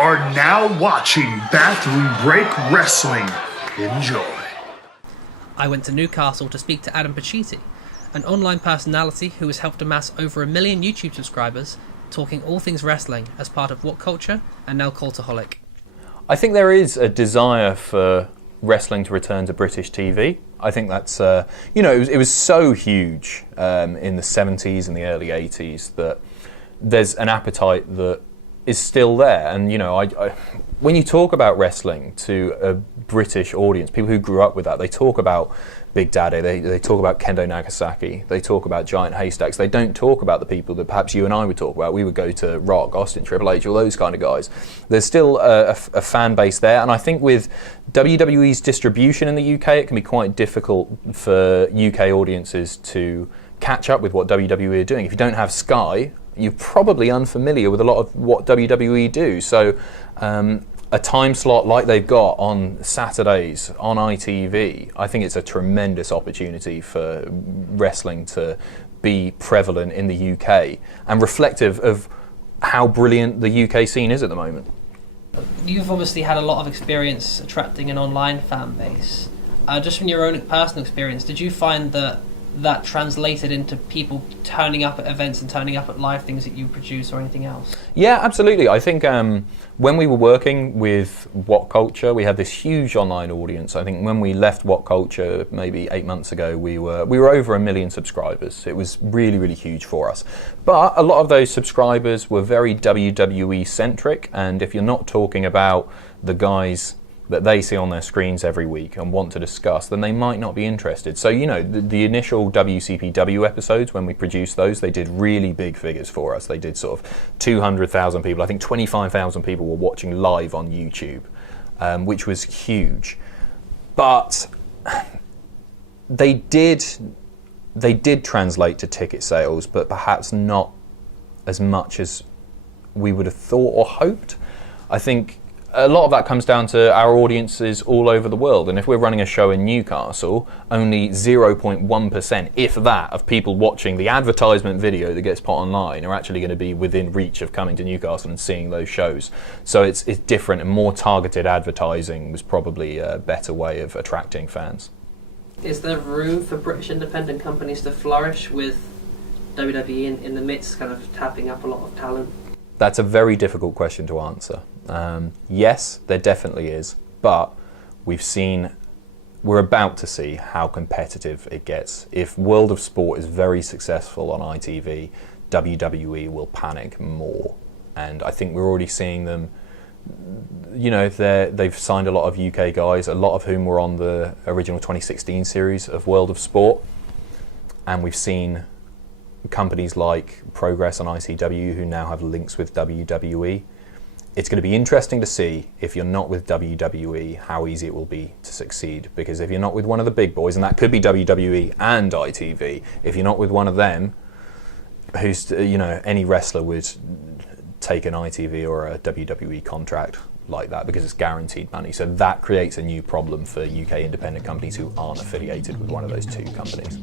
are now watching Bathroom Break Wrestling. Enjoy. I went to Newcastle to speak to Adam Pacitti, an online personality who has helped amass over 1 million YouTube subscribers, talking all things wrestling as part of What Culture and now Cultaholic. I think there is a desire for wrestling to return to British TV. I think that's, it was so huge in the 70s and the early 80s that there's an appetite that is still there. And, when you talk about wrestling to a British audience, people who grew up with that, they talk about Big Daddy, they talk about Kendo Nagasaki, they talk about Giant Haystacks. They don't talk about the people that perhaps you and I would talk about. We would go to Rock, Austin, Triple H, all those kind of guys. There's still a fan base there, and I think with WWE's distribution in the UK, it can be quite difficult for UK audiences to catch up with what WWE are doing. If you don't have Sky, you're probably unfamiliar with a lot of what WWE do. So a time slot like they've got on Saturdays on ITV, I think it's a tremendous opportunity for wrestling to be prevalent in the UK and reflective of how brilliant the UK scene is at the moment. You've obviously had a lot of experience attracting an online fan base. Just from your own personal experience, did you find that translated into people turning up at events and turning up at live things that you produce or anything else? Yeah, absolutely. I think when we were working with What Culture, we had this huge online audience. I think when we left What Culture maybe 8 months ago, we were over 1 million subscribers. It was really, really huge for us. But a lot of those subscribers were very WWE centric, and if you're not talking about the guys that they see on their screens every week and want to discuss, then they might not be interested. So, the initial WCPW episodes, when we produced those, they did really big figures for us. They did sort of 200,000 people. I think 25,000 people were watching live on YouTube, which was huge. But they did translate to ticket sales, but perhaps not as much as we would have thought or hoped. I think a lot of that comes down to our audiences all over the world, and if we're running a show in Newcastle, only 0.1%, if that, of people watching the advertisement video that gets put online are actually going to be within reach of coming to Newcastle and seeing those shows. So it's different, and more targeted advertising was probably a better way of attracting fans. Is there room for British independent companies to flourish with WWE in the midst, kind of tapping up a lot of talent? That's a very difficult question to answer. Yes, there definitely is, but we're about to see how competitive it gets. If World of Sport is very successful on ITV, WWE will panic more. And I think we're already seeing them, they've signed a lot of UK guys, a lot of whom were on the original 2016 series of World of Sport. And we've seen companies like Progress on ICW who now have links with WWE. It's going to be interesting to see, if you're not with WWE, how easy it will be to succeed. Because if you're not with one of the big boys, and that could be WWE and ITV, if you're not with one of them, who's, any wrestler would take an ITV or a WWE contract like that because it's guaranteed money. So that creates a new problem for UK independent companies who aren't affiliated with one of those two companies.